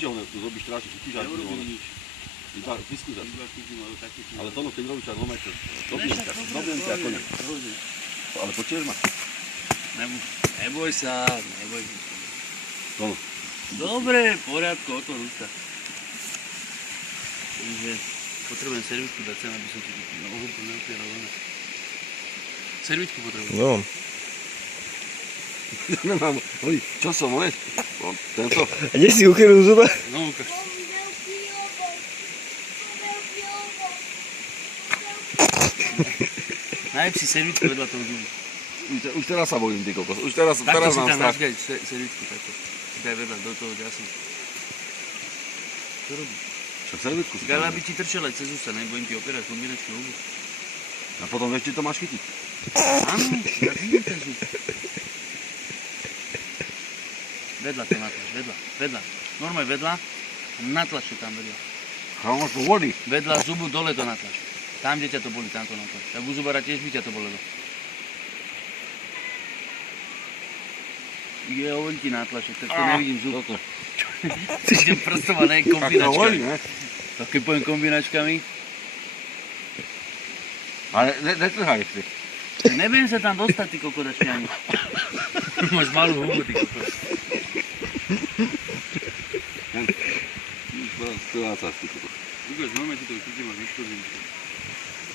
že on tu robíš tráči, chytíš a iba vyskúšaš. Ale to keď robíš tak normálne, dobiem ťa konia. Ale počuješ ma? Neboj sa, neboj. No. Dobre, v poriadku, otvor ústa. Potrebujem servitku dať sem, aby som ti nohu neopieral. Servitku potrebujem. No. Nemám, čo som, ne? Tento. A kde si ukryl zuba? No, ukáž. Najeb si servitku vedľa toho zubu. Už teraz sa bojím, ty kokos. Už teraz Takto si mám tam strach. nazgaj servitku, takto. Daj vedľa, do toho ďasu. Čo robíš? Čo servitku si Gala by ti trčela aj cez ústa, nebudem ti opierať kombinačnú hubu. A potom vieš, či to máš chytiť. Áno, ja vidím ten zub. Vedľa to natlač, vedľa. Normálne vedľa, natlač to tam vedľa. A máš po vody. Vedľa zubu dole to natlač. Tam, kde ťa to boli, tam to natlač. Tak u zubara tiež by ťa to bolelo. Je oveľ ti natlaček, tak to nevidím zub. Toto. Ty idem prstom a ne kombinačkami. Tak keď poviem kombinačkami, Ale netrhaj ešte. neviem sa tam dostať, ty kokodačky ani. Máš malú hubu, ty kokos. Strácaš, ty kokos. Ukáž, normálne ti to chytím a vyškodím.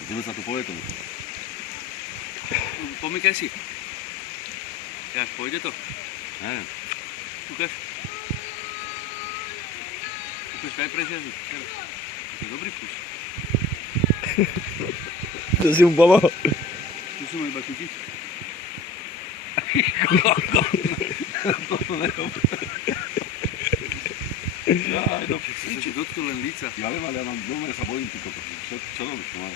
Ideme sa tu poletom. Pomykaj si. Jak, pôjde to? Neviem. Ukáž. Ukáž, kaj prežiažu. To je dobrý vkus. To si mu pomohol. Tu som iba chytiť. Jaj, no. Si ti dotkol len líca. Ja viem, ale ja mám doma, sa bojím, ty kokos. Čo robíš? No?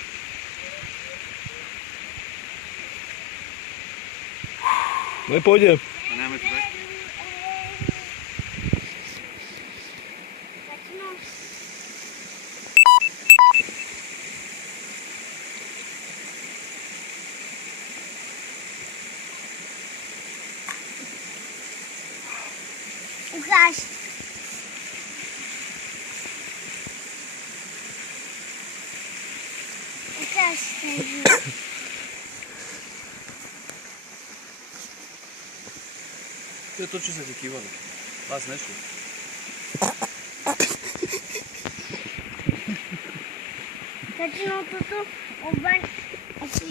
No i pôjde. A necháme to tak? Ukáž. Ukáž ten zub. To je to, čo sa ti kývalo. Vás nešlo. Začínal toto obaň asi